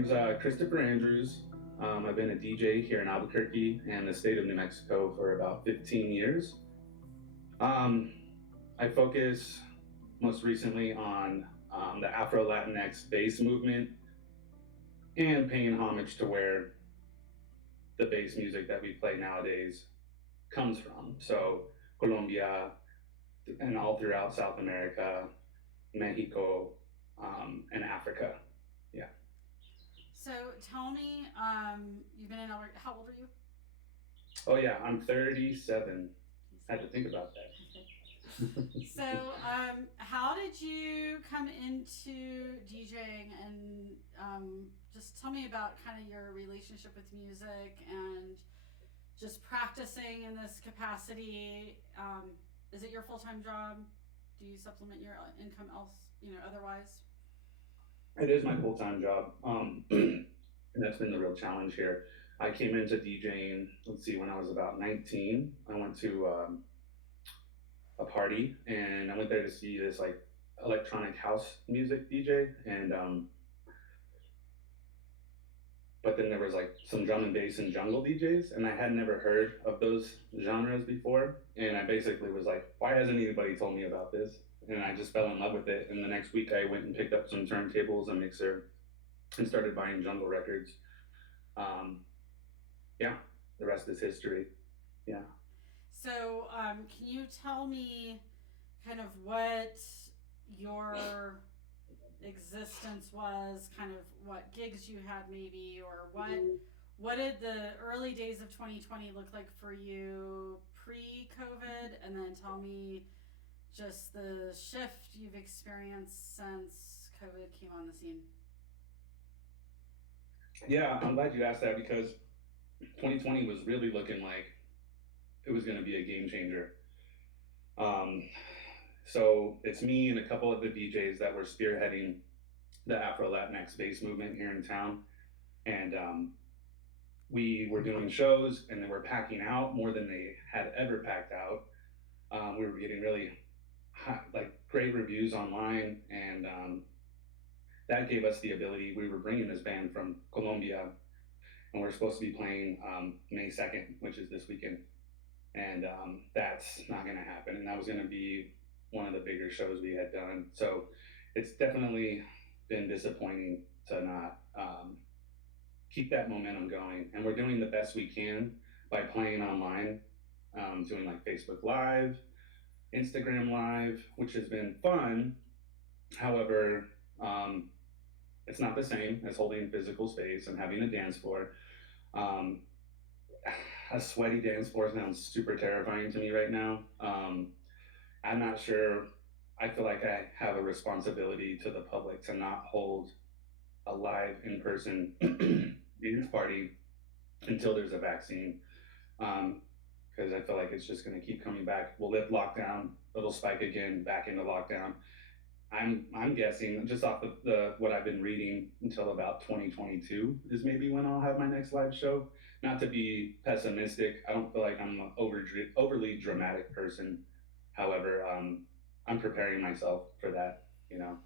name's Christopher Andrews. I've been a DJ here in Albuquerque and the state of New Mexico for about 15 years. Um, I focus most recently on the Afro Latinx bass movement and paying homage to where the bass music that we play nowadays comes from. So, Colombia and all throughout South America, Mexico, and Africa. Yeah. So tell me, you've been in Albuquerque. How old are you? Oh, yeah, I'm 37. Had to think about that. So, how did you come into DJing, and just tell me about kind of your relationship with music and just practicing in this capacity. Is it your full time job? Do you supplement your income else, otherwise? It is my full time job. And that's been the real challenge here. I came into DJing, let's see, when I was about 19. I went to a party and I went there to see this like electronic house music DJ. And but then there was like some drum and bass and jungle DJs, and I had never heard of those genres before. And I basically was like, why hasn't anybody told me about this? And I just fell in love with it. And the next week, I went and picked up some turntables, a mixer, and started buying jungle records. Um, yeah, the rest is history. Yeah. So, can you tell me kind of what your existence was, kind of what gigs you had maybe, or what did the early days of 2020 look like for you pre-COVID, and then tell me just the shift you've experienced since COVID came on the scene. Yeah, I'm glad you asked that because 2020 was really looking like it was going to be a game changer. Um, so it's me and a couple of the DJs that were spearheading the Afro Latinx bass movement here in town. And we were doing shows and they were packing out more than they had ever packed out. We were getting really high, like great reviews online, and that gave us the ability. We were bringing this band from Colombia, and we're supposed to be playing May 2nd, which is this weekend, and that's not going to happen. And that was going to be one of the bigger shows we had done. So it's definitely been disappointing to not keep that momentum going. And we're doing the best we can by playing online, doing like Facebook Live, Instagram Live, which has been fun. However, it's not the same as holding physical space and having a dance floor. Um, a sweaty dance floor sounds super terrifying to me right now. I'm not sure. I feel like I have a responsibility to the public to not hold a live in person dance party until there's a vaccine. Because I feel like it's just going to keep coming back. We'll lift lockdown, it'll spike again, back into lockdown. I'm guessing just off of the what I've been reading until about 2022 is maybe when I'll have my next live show. Not to be pessimistic, I don't feel like I'm an overly dramatic person. However, I'm preparing myself for that. You know.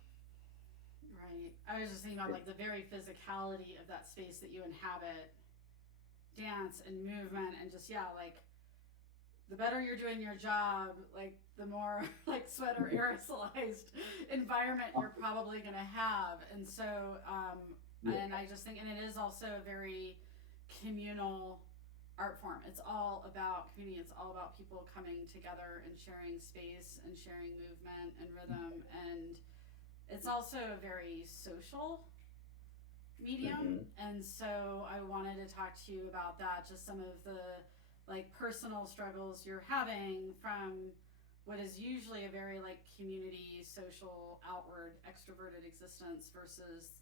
Right. I was just thinking about like the very physicality of that space that you inhabit, dance and movement, and just yeah, like the better you're doing your job, like the more like sweat or aerosolized environment you're probably going to have. And so, and I just think, and it is also a very communal art form. It's all about community. It's all about people coming together and sharing space and sharing movement and rhythm. And it's also a very social medium. And so I wanted to talk to you about that, just some of the like personal struggles you're having from what is usually a very like community, social, outward, extroverted existence versus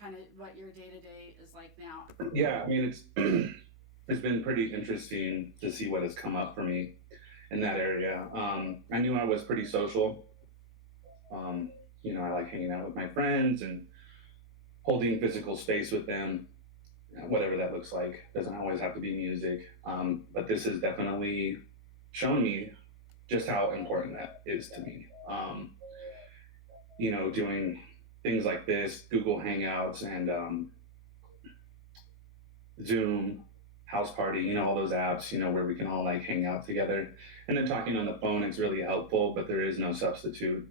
kind of what your day to day is like now. Yeah, I mean it's been pretty interesting to see what has come up for me in that area. I knew I was pretty social. I like hanging out with my friends and holding physical space with them, whatever that looks like. Doesn't always have to be music. But this has definitely shown me just how important that is to me. Doing things like this, Google Hangouts, and Zoom, House Party, all those apps, where we can all like hang out together. And then talking on the phone is really helpful, but there is no substitute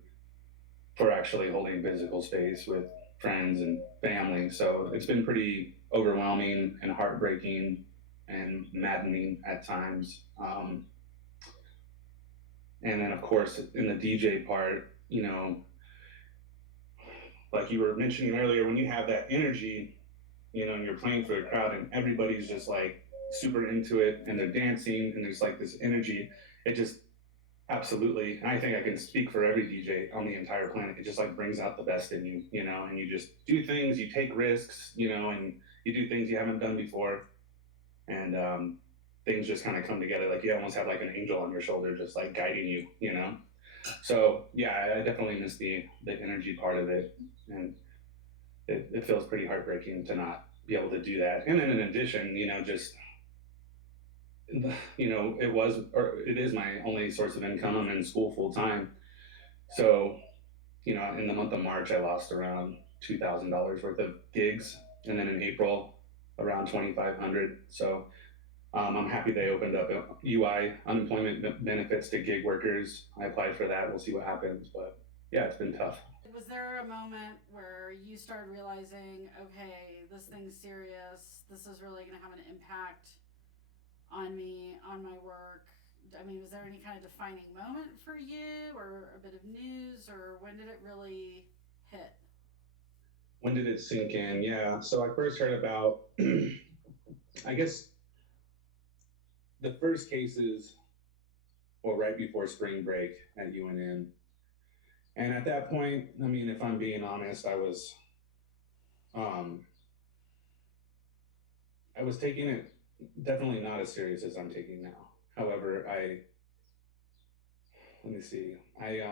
for actually holding physical space with friends and family. So it's been pretty overwhelming and heartbreaking and maddening at times. And then, of course, in the DJ part, like you were mentioning earlier, when you have that energy, and you're playing for a crowd and everybody's just like super into it and they're dancing and there's like this energy, it just absolutely, and I think I can speak for every DJ on the entire planet. It just like brings out the best in you, and you just do things, you take risks, and you do things you haven't done before, and things just kind of come together. Like you almost have like an angel on your shoulder, just like guiding you. So yeah, I definitely miss the energy part of it, and it feels pretty heartbreaking to not be able to do that. And then in addition, just it is my only source of income. I'm in school full time. So, in the month of March, I lost around $2,000 worth of gigs. And then in April, around 2,500. So, I'm happy they opened up UI unemployment benefits to gig workers. I applied for that. We'll see what happens. But yeah, it's been tough. Was there a moment where you started realizing, okay, this thing's serious, this is really going to have an impact on me, on my work? I mean, was there any kind of defining moment for you, or a bit of news, or when did it really hit? When did it sink in? Yeah. So I first heard about, I guess, the first cases, well, right before spring break at UNM. And at that point, I mean, if I'm being honest, um, I was taking it definitely not as serious as I'm taking now. However, let me see, I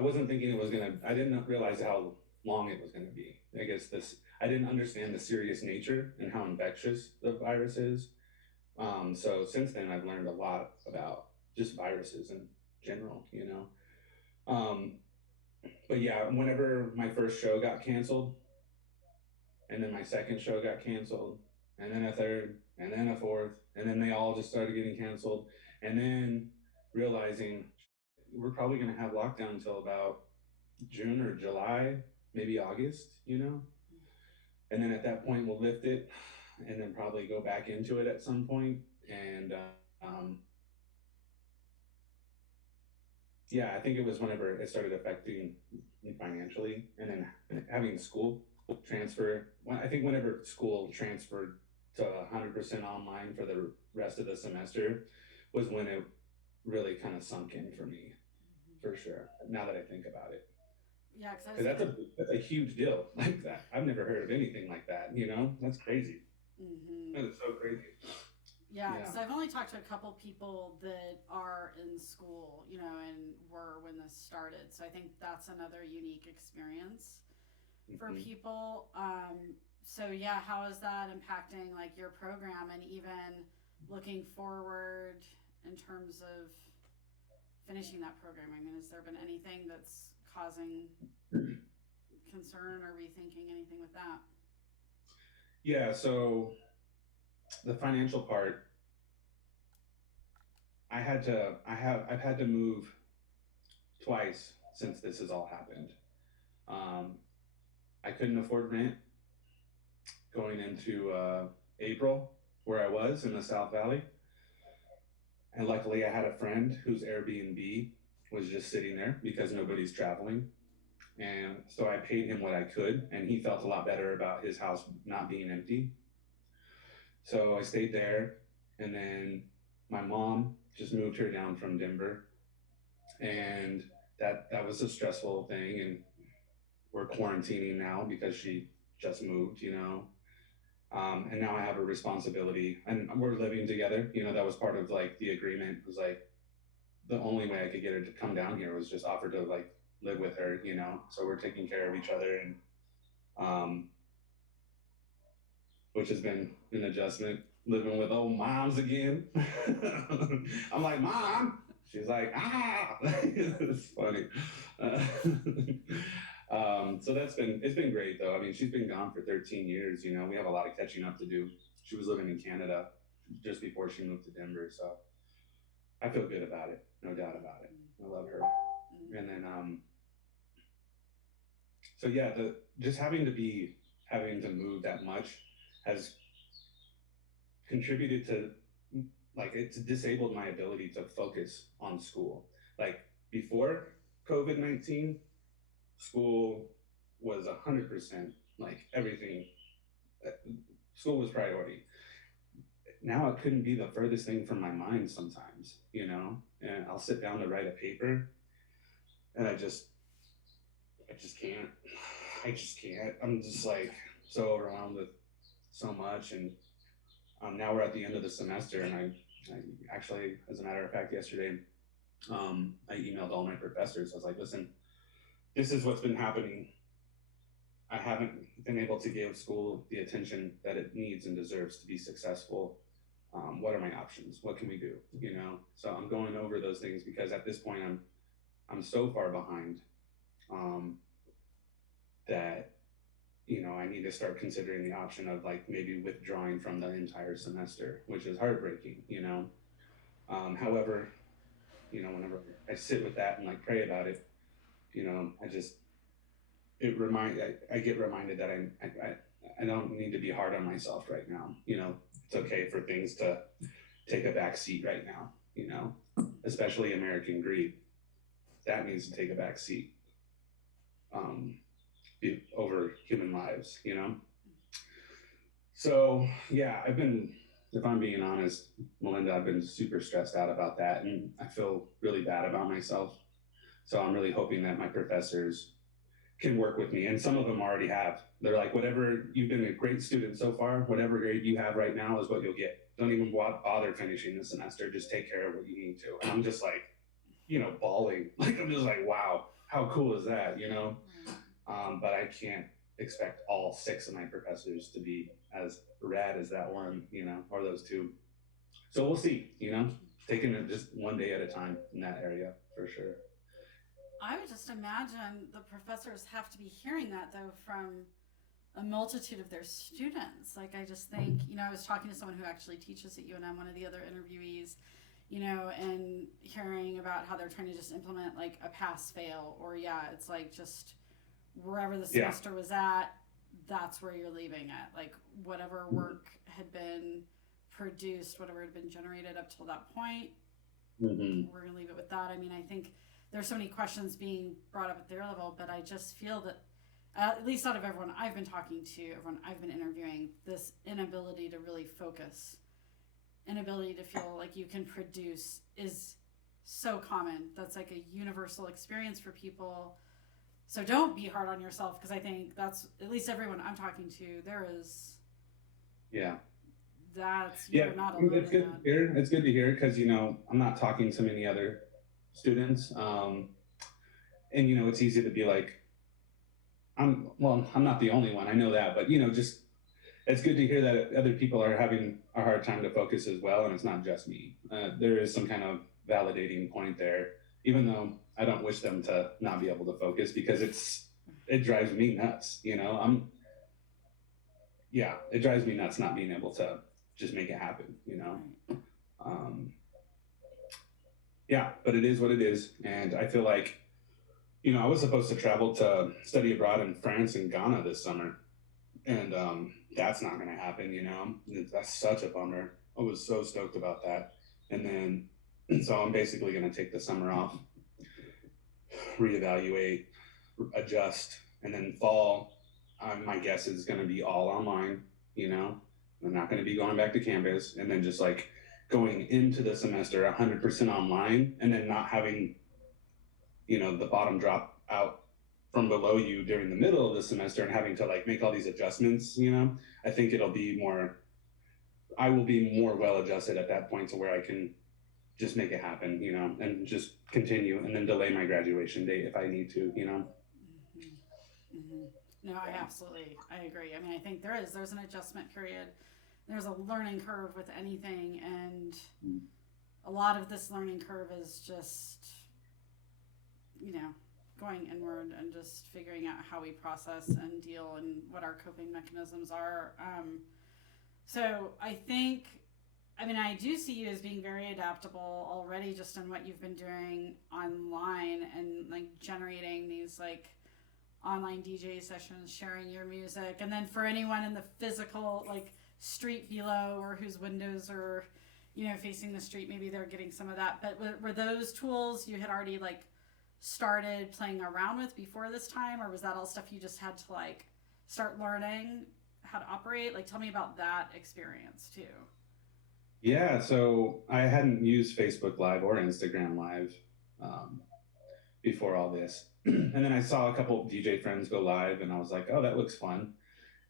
wasn't thinking it was gonna. I didn't realize how long it was gonna be. I guess I didn't understand the serious nature and how infectious the virus is. So since then, I've learned a lot about just viruses in general. Um, but yeah, whenever my first show got canceled, and then my second show got canceled, and then a third, and then a fourth, and then they all just started getting canceled, and then realizing we're probably going to have lockdown until about June or July, maybe August. And then at that point we'll lift it, and then probably go back into it at some point. And yeah, I think it was whenever it started affecting me financially, and then having school transfer. I think whenever school transferred to 100% online for the rest of the semester was when it really kind of sunk in for me, for sure. Now that I think about it, Yeah, because because that's a huge deal like that. I've never heard of anything like that. That's crazy. That is so crazy. Yeah, Yeah. because I've only talked to a couple people that are in school, and were when this started. So I think that's another unique experience for Mhm. people. So yeah, how is that impacting like your program, and even looking forward in terms of finishing that program? I mean, has there been anything that's causing concern or rethinking anything with that? Yeah. So the financial part, I've had to move twice since this has all happened. Um, I couldn't afford rent going into April, where I was in the South Valley. And luckily, I had a friend whose Airbnb was just sitting there because nobody's traveling. And so I paid him what I could, and he felt a lot better about his house not being empty. So I stayed there. And then my mom just moved her down from Denver. And that was a stressful thing. And we're quarantining now because she just moved. And now I have a responsibility, and we're living together. That was part of like the agreement. It was like the only way I could get her to come down here was just offer to like live with her. So we're taking care of each other, and um, which has been an adjustment living with old moms again. I'm like, Mom. She's like, ah. It's funny. Uh, So it's been great though. I mean, she's been gone for 13 years. You know, we have a lot of catching up to do. She was living in Canada just before she moved to Denver, so I feel good about it, no doubt about it. I love her. And then, so yeah, the just having to move that much has contributed to, like, it's disabled my ability to focus on school. Like before COVID-19, school was 100%, like everything. uh, School was priority. Now it couldn't be the furthest thing from my mind sometimes, you know. And I'll sit down to write a paper, and I just can't. I just can't. I'm just like so overwhelmed with so much, and now we're at the end of the semester, and I actually, as a matter of fact, yesterday, I emailed all my professors. I was like, listen, this is what's been happening. I haven't been able to give school the attention that it needs and deserves to be successful. What are my options? What can we do? You know, so I'm going over those things because at this point I'm so far behind, that, you know, I need to start considering the option of like maybe withdrawing from the entire semester, which is heartbreaking, you know. However, you know, whenever I sit with that and like pray about it, you know, I get reminded that I don't need to be hard on myself right now. You know, it's okay for things to take a back seat right now, you know, especially American greed. That needs to take a back seat, over human lives, you know? So yeah, if I'm being honest, Melinda, I've been super stressed out about that, and I feel really bad about myself. So I'm really hoping that my professors can work with me, and some of them already have. They're like, whatever, you've been a great student so far, whatever grade you have right now is what you'll get. Don't even bother finishing the semester. Just take care of what you need to. And I'm just like, you know, bawling. Like, I'm just like, wow, how cool is that, you know? But I can't expect all 6 of my professors to be as rad as that one, you know, or those 2. So we'll see, you know, taking it just one day at a time in that area for sure. I would just imagine the professors have to be hearing that though from a multitude of their students. Like I just think, you know, I was talking to someone who actually teaches at UNM, one of the other interviewees, you know, and hearing about how they're trying to just implement like a pass fail, or yeah, it's like just wherever the Yeah. semester was at, that's where you're leaving it. Like whatever work had been produced, whatever had been generated up till that point, we're gonna leave it with that. I mean, I think there's so many questions being brought up at their level, but I just feel that, at least out of everyone I've been talking to, everyone I've been interviewing, this inability to really focus, inability to feel like you can produce is so common. That's like a universal experience for people. So don't be hard on yourself, because I think that's, at least everyone I'm talking to, there is, Yeah. you're not alone It's good in to that. hear. It's good to hear because, you know, I'm not talking to many other students. And, you know, it's easy to be like, I'm not the only one. I know that, but, you know, just it's good to hear that other people are having a hard time to focus as well. And it's not just me. There is some kind of validating point there, even though I don't wish them to not be able to focus because it drives me nuts. You know, it drives me nuts not being able to just make it happen, you know? Yeah, but it is what it is. And I feel like, you know, I was supposed to travel to study abroad in France and Ghana this summer. And that's not going to happen, you know? That's such a bummer. I was so stoked about that. And then, so I'm basically going to take the summer off, reevaluate, adjust, and then fall, my guess is going to be all online, you know? I'm not going to be going back to campus, and then just like going into the semester 100% online, and then not having, you know, the bottom drop out from below you during the middle of the semester and having to like make all these adjustments, you know? I think I will be more well adjusted at that point to where I can just make it happen, you know, and just continue and then delay my graduation date if I need to, you know? No, I agree. I mean, I think there's an adjustment period. There's a learning curve with anything, and a lot of this learning curve is just, you know, going inward and just figuring out how we process and deal and what our coping mechanisms are. So I think, I mean, I do see you as being very adaptable already, just in what you've been doing online and like generating these like online DJ sessions, sharing your music, and then for anyone in the physical like street below or whose windows are, you know, facing the street, maybe they're getting some of that. But were those tools you had already like started playing around with before this time, or was that all stuff you just had to like start learning how to operate? Like, tell me about that experience too. Yeah, so I hadn't used Facebook Live or Instagram Live before all this. And then I saw a couple of DJ friends go live, and I was like, oh, that looks fun.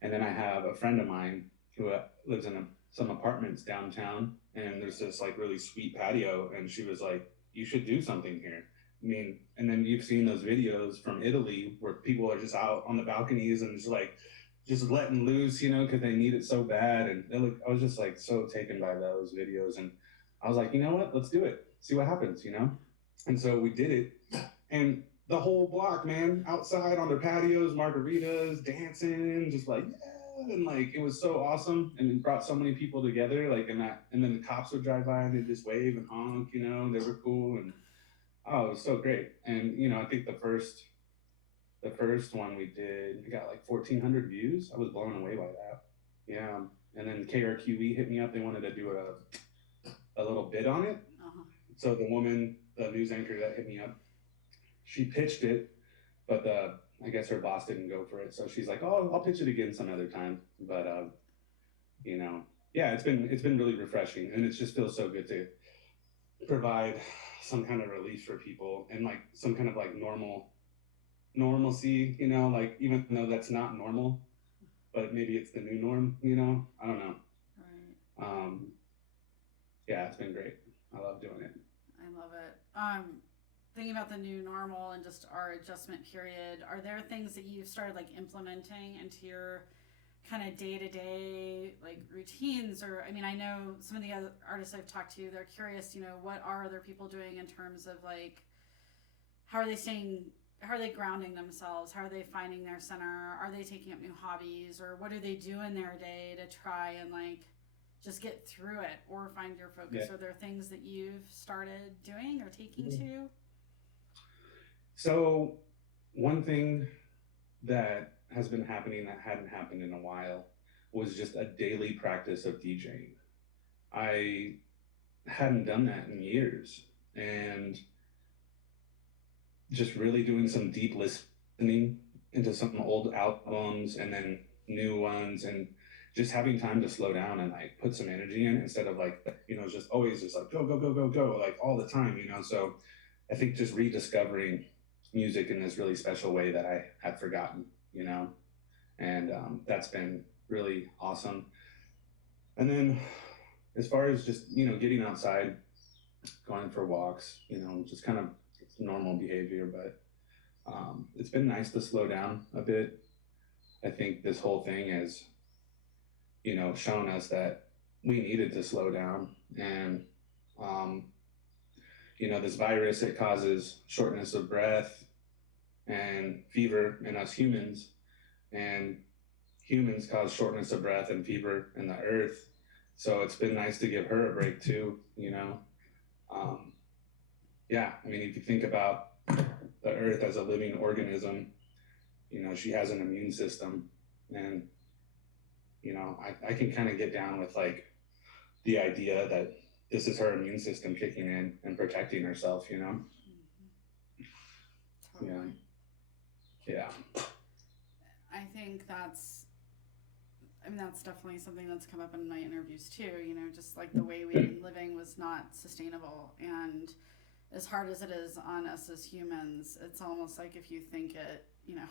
And then I have a friend of mine who lives in some apartments downtown, and there's this like really sweet patio, and she was like, you should do something here. I mean, and then you've seen those videos from Italy where people are just out on the balconies and just letting loose, you know, because they need it so bad. And I was just like so taken by those videos, and I was like, you know what, let's do it, see what happens, you know. And so we did it, and the whole block, man, outside on their patios, margaritas, dancing, just like, yeah, and like it was so awesome, and it brought so many people together, like, and then the cops would drive by and they'd just wave and honk, you know, they were cool, and oh, it was so great. And you know, I think the first one we did, we got like 1,400 views. I was blown away by that. Yeah, and then KRQE hit me up. They wanted to do a little bid on it. Uh-huh. So the news anchor that hit me up, she pitched it, but I guess her boss didn't go for it. So she's like, "Oh, I'll pitch it again some other time." But you know, yeah, it's been really refreshing, and it just feels so good to provide some kind of relief for people and like some kind of like normalcy, you know, like even though that's not normal, but maybe it's the new norm, you know. I don't know. Right. Yeah, it's been great. I love doing it. I love it. Thinking about the new normal and just our adjustment period, are there things that you've started like implementing into your kind of day-to-day like routines? Or I mean, I know some of the other artists I've talked to, they're curious, you know, what are other people doing in terms of like how are they grounding themselves, how are they finding their center, are they taking up new hobbies, or what do they do in their day to try and like just get through it or find your focus? Yeah. Are there things that you've started doing or taking to? So one thing that has been happening that hadn't happened in a while was just a daily practice of DJing. I hadn't done that in years, and just really doing some deep listening into some old albums and then new ones, and just having time to slow down and like put some energy in instead of like, you know, just always just like go go go go go like all the time, you know. So I think just rediscovering music in this really special way that I had forgotten, you know, and that's been really awesome. And then as far as just, you know, getting outside, going for walks, you know, just kind of normal behavior, but it's been nice to slow down a bit. I think this whole thing has, you know, shown us that we needed to slow down, and you know, this virus, it causes shortness of breath and fever in us humans, and humans cause shortness of breath and fever in the earth. So it's been nice to give her a break too, you know. Yeah, I mean, if you think about the earth as a living organism, you know, she has an immune system, and you know, I can kind of get down with like the idea that this is her immune system kicking in and protecting herself, you know. Totally. Yeah. I think that's definitely something that's come up in my interviews too, you know, just like the way we've been living was not sustainable. And as hard as it is on us as humans, it's almost like if you think it, you know,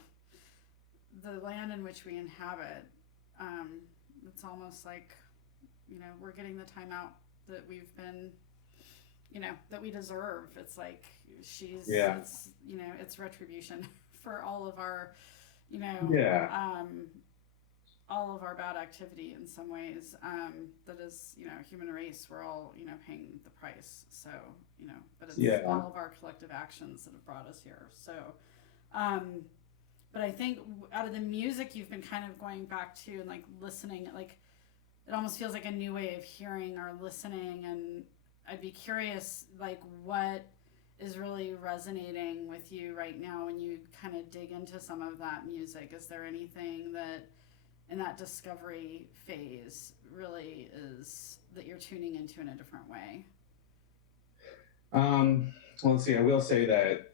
the land in which we inhabit, it's almost like, you know, we're getting the time out that we've been, you know, that we deserve. It's like it's, you know, it's retribution for all of our, you know, all of our bad activity in some ways. That is, you know, human race, we're all, you know, paying the price. So, you know, but it's all of our collective actions that have brought us here. So But I think out of the music you've been kind of going back to and like listening, like it almost feels like a new way of hearing or listening. And I'd be curious, like, what is really resonating with you right now when you kind of dig into some of that music? Is there anything that in that discovery phase really is that you're tuning into in a different way? Well, let's see. I will say that,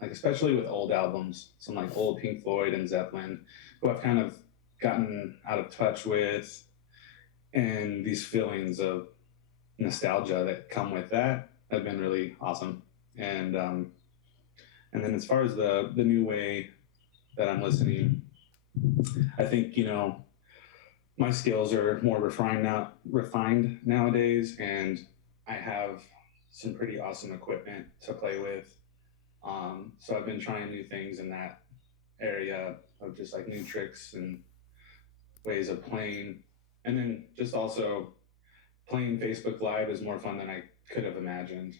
like, especially with old albums, some like old Pink Floyd and Zeppelin, who I've kind of gotten out of touch with, and these feelings of nostalgia that come with that have been really awesome. And then as far as the new way that I'm listening, I think, my skills are more refined nowadays, and I have some pretty awesome equipment to play with. So I've been trying new things in that area of just like new tricks and ways of playing. And then just also playing Facebook Live is more fun than I could have imagined.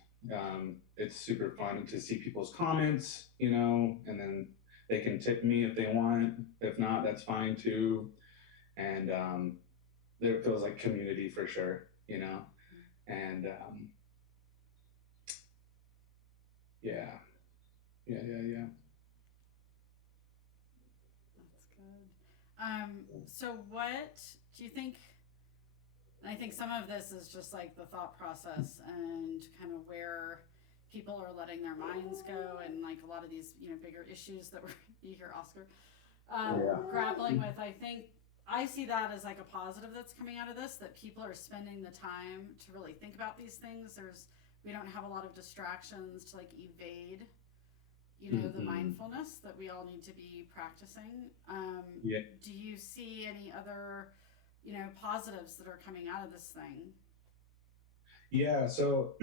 It's super fun to see people's comments, and then they can tip me if they want. If not, that's fine too. And there feels like community for sure, and yeah, yeah. That's good. So what do you think? I think some of this is just like the thought process and kind of where people are letting their minds go, and like a lot of these, bigger issues that you hear Oscar grappling with. I think I see that as like a positive that's coming out of this, that people are spending the time to really think about these things. We don't have a lot of distractions to like evade, the mindfulness that we all need to be practicing. Yeah. Do you see any other, positives that are coming out of this thing? Yeah. So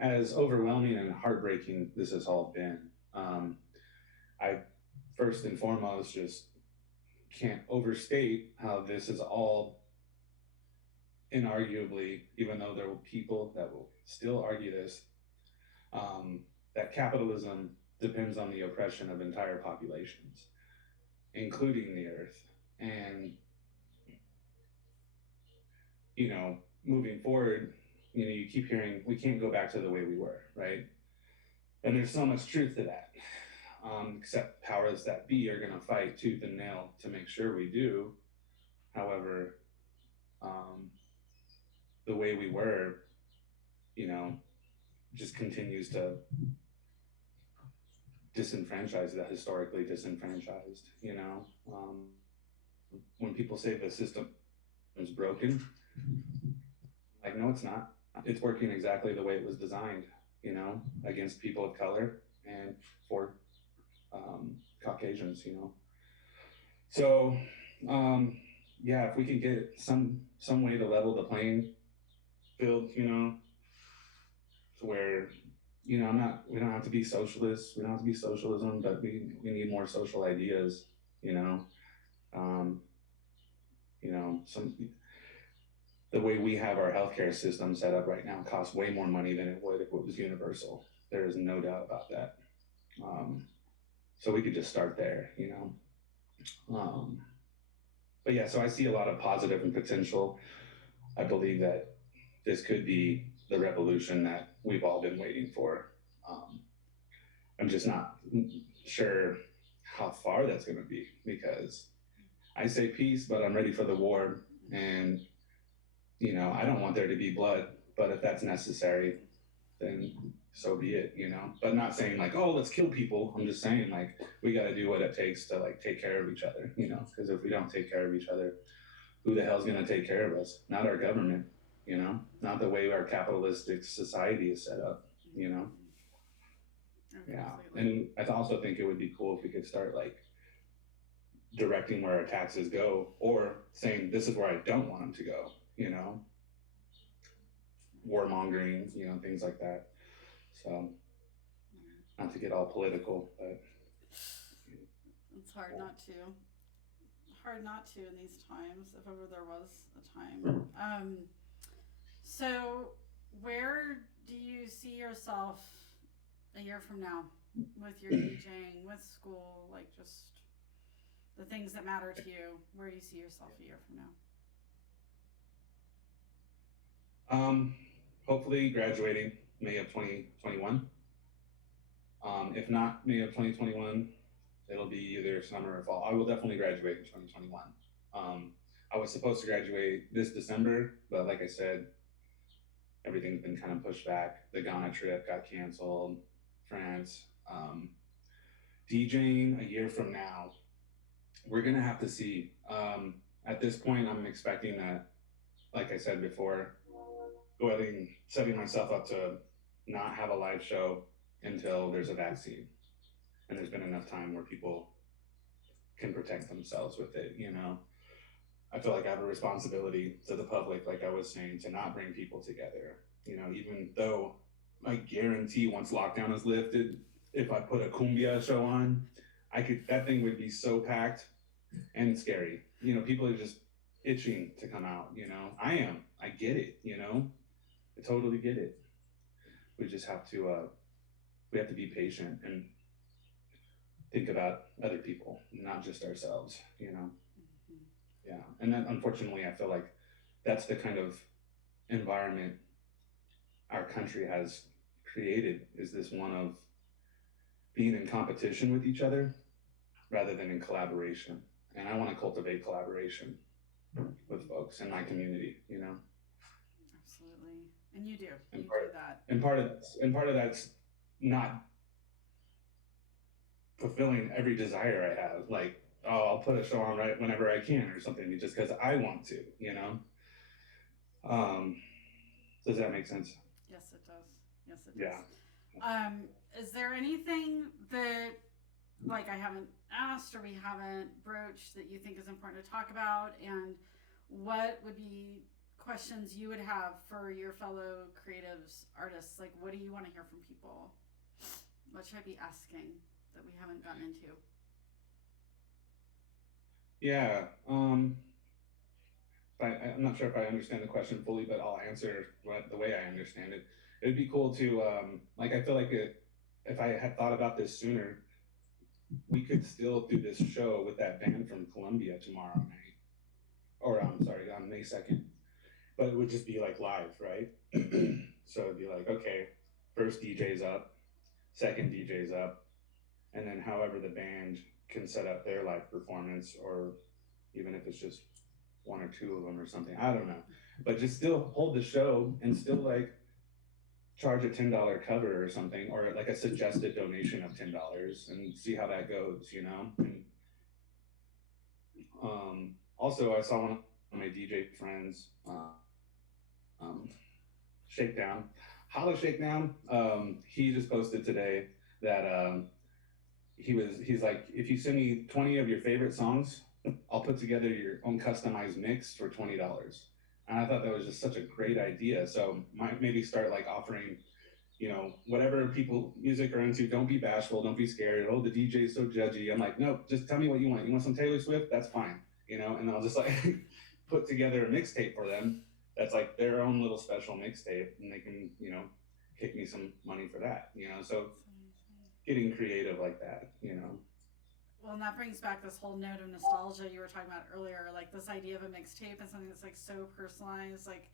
as overwhelming and heartbreaking this has all been, I first and foremost just can't overstate how this is all inarguably, even though there will be people that will still argue this, that capitalism depends on the oppression of entire populations, including the earth. And, moving forward, you keep hearing we can't go back to the way we were, right? And there's so much truth to that. Except powers that be are going to fight tooth and nail to make sure we do. However, the way we were, just continues to disenfranchise the historically disenfranchised. When people say the system is broken, like, no, it's not. It's working exactly the way it was designed, against people of color and for Caucasians, So, yeah, if we could get some way to level the playing field, to where, we don't have to be socialists, we don't have to be socialism, but we need more social ideas, the way we have our healthcare system set up right now costs way more money than it would if it was universal. There is no doubt about that. So we could just start there, But yeah, so I see a lot of positive and potential. I believe that this could be the revolution that we've all been waiting for. I'm just not sure how far that's going to be, because I say peace, but I'm ready for the war. And, I don't want there to be blood, but if that's necessary, then so be it, but not saying like, oh, let's kill people. I'm just saying, like, we got to do what it takes to like take care of each other, because if we don't take care of each other, who the hell's going to take care of us? Not our government, not the way our capitalistic society is set up, Yeah. And I also think it would be cool if we could start like directing where our taxes go, or saying this is where I don't want them to go, warmongering, things like that. So, not to get all political, but it's hard not to. Hard not to in these times, if ever there was a time. So, where do you see yourself a year from now? with your DJing, with school, like just the things that matter to you? Where do you see yourself a year from now? Um, Hopefully graduating May of 2021. If not May of 2021, it'll be either summer or fall. I will definitely graduate in 2021. I was supposed to graduate this December, but like I said, everything's been kind of pushed back. The Ghana trip got canceled, France. DJing a year from now, we're gonna have to see. At this point, I'm expecting that, like I said before, going setting myself up to not have a live show until there's a vaccine and there's been enough time where people can protect themselves with it. I feel like I have a responsibility to the public, like I was saying, to not bring people together. Even though I guarantee once lockdown is lifted, if I put a cumbia show on, that thing would be so packed and scary. People are just itching to come out. I get it. I totally get it. We just have to we have to be patient and think about other people, not just ourselves. Yeah. And then unfortunately, I feel like that's the kind of environment our country has created, is this one of being in competition with each other rather than in collaboration. And I want to cultivate collaboration with folks in my community. Absolutely. And you do. And you part, do that. and part of that's not fulfilling every desire I have. Like, oh, I'll put a show on right whenever I can or something, just because I want to. Does that make sense? Yes, it does. Yes, it Yeah. does. Is there anything that, like, I haven't asked or we haven't broached that you think is important to talk about? And what would be questions you would have for your fellow creatives, artists? Like, what do you want to hear from people? What should I be asking that we haven't gotten into? Yeah. I'm not sure if I understand the question fully, but I'll answer the way I understand it. It'd be cool to, I feel like if I had thought about this sooner, we could still do this show with that band from Colombia tomorrow night. Or, I'm sorry, on May 2nd. But it would just be like live, right? So it'd be like, okay, first DJ's up, second DJ's up, and then however the band can set up their live performance, or even if it's just one or two of them or something, I don't know, but just still hold the show and still like charge a $10 cover or something, or like a suggested donation of $10 and see how that goes. And also I saw one of my DJ friends, Shakedown, Holla Shakedown, he just posted today that he's like, if you send me 20 of your favorite songs, I'll put together your own customized mix for $20. And I thought that was just such a great idea. So might maybe start like offering, whatever people music are into. Don't be bashful. Don't be scared. Oh, the DJ is so judgy. I'm like, no, just tell me what you want. You want some Taylor Swift? That's fine. And I'll just like put together a mixtape for them. That's like their own little special mixtape, and they can, kick me some money for that. So getting creative like that. Well, and that brings back this whole note of nostalgia you were talking about earlier, like this idea of a mixtape and something that's like so personalized, like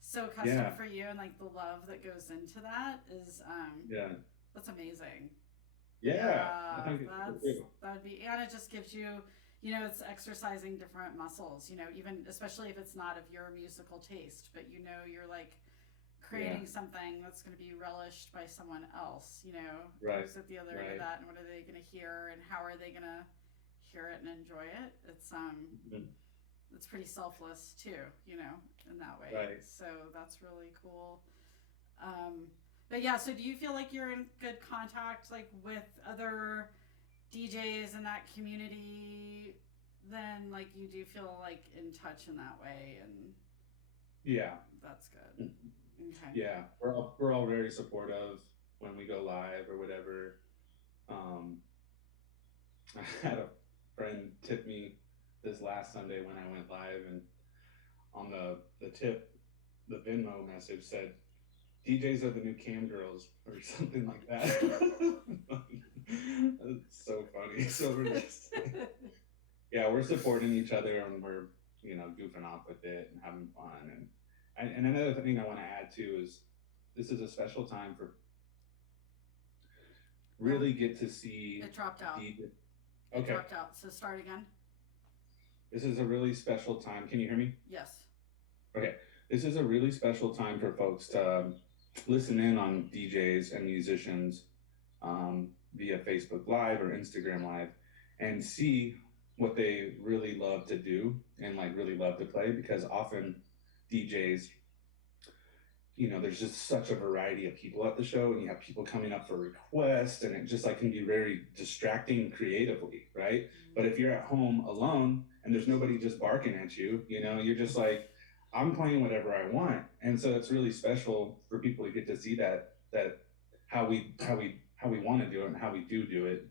so custom for you, and like the love that goes into that is that's amazing. I think that would be, and it just gives you, it's exercising different muscles, even especially if it's not of your musical taste, but you're like creating something that's going to be relished by someone else, right. Who's at the other end of that, and what are they going to hear, and how are they going to hear it and enjoy it? It's pretty selfless too, in that way. Right. So that's really cool. But yeah, so do you feel like you're in good contact, like with other DJs in that community? Then, like, you do feel like in touch in that way, and that's good. Okay. Yeah, we're all very supportive when we go live or whatever. I had a friend tip me this last Sunday when I went live, and on the tip, the Venmo message said DJs are the new cam girls or something like that. It's so funny. So we're just yeah, we're supporting each other and we're goofing off with it and having fun. And another thing I want to add too is this is a special time for really get to see It dropped out. DJ. It Okay, dropped out. So start again. this is a really special time. Can you hear me? Yes. Okay, this is a really special time for folks to listen in on DJs and musicians via Facebook Live or Instagram Live and see what they really love to do and like really love to play because often DJs, there's just such a variety of people at the show and you have people coming up for requests and it just like can be very distracting creatively, right? But if you're at home alone and there's nobody just barking at you, you're just like, I'm playing whatever I want. And so it's really special for people to get to see that how we want to do it and how we do it,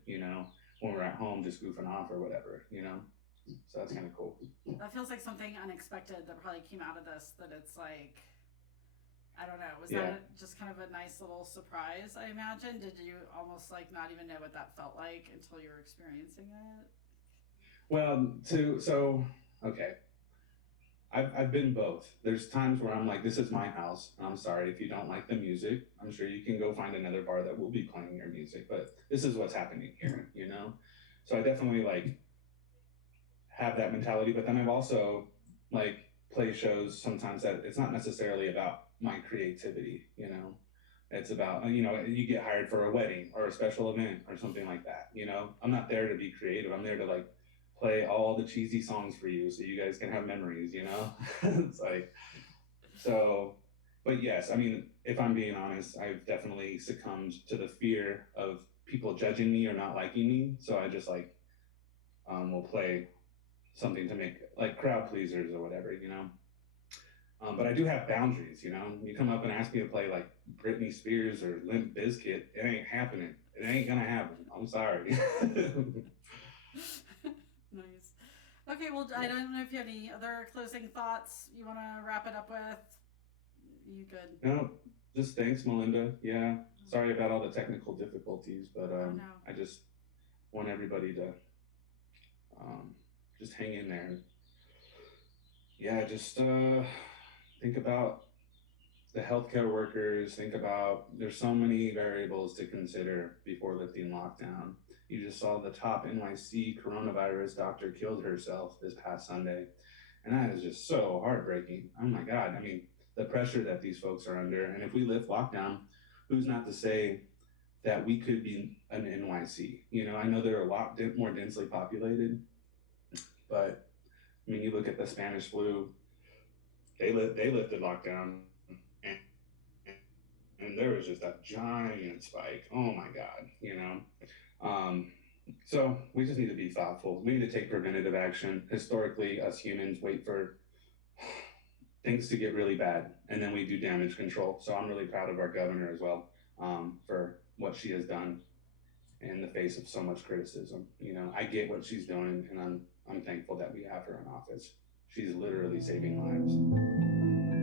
when we're at home just goofing off or whatever, So that's kind of cool. That feels like something unexpected that probably came out of this, that it's like, I don't know, was Yeah. that just kind of a nice little surprise, I imagine? Did you almost like not even know what that felt like until you were experiencing it? Well, okay. I've been both. There's times where I'm like, this is my house. I'm sorry if you don't like the music. I'm sure you can go find another bar that will be playing your music, but this is what's happening here, So I definitely like have that mentality, but then I've also like play shows sometimes that it's not necessarily about my creativity, It's about, you get hired for a wedding or a special event or something like that, I'm not there to be creative. I'm there to like play all the cheesy songs for you so you guys can have memories, It's like, so, but yes, I mean, if I'm being honest, I've definitely succumbed to the fear of people judging me or not liking me. So I just like, will play something to make like crowd pleasers or whatever, But I do have boundaries, You come up and ask me to play like Britney Spears or Limp Bizkit, it ain't happening. It ain't gonna happen. I'm sorry. Nice. Okay, well, I don't know if you have any other closing thoughts you want to wrap it up with. You good? No, just thanks, Melinda. Yeah, sorry about all the technical difficulties, but Oh, no. I just want everybody to just hang in there. Yeah, just think about the healthcare workers. Think about there's so many variables to consider before lifting lockdown. You just saw the top NYC coronavirus doctor killed herself this past Sunday. And that is just so heartbreaking. Oh my God. I mean, the pressure that these folks are under. And if we lift lockdown, who's not to say that we could be an NYC? I know they're a lot more densely populated, but I mean, you look at the Spanish flu, they lifted lockdown and, and there was just a giant spike. Oh my God, So we just need to be thoughtful. We need to take preventative action. Historically, us humans wait for things to get really bad, and then we do damage control. So I'm really proud of our governor as well for what she has done in the face of so much criticism. I get what she's doing, and I'm thankful that we have her in office. She's literally saving lives.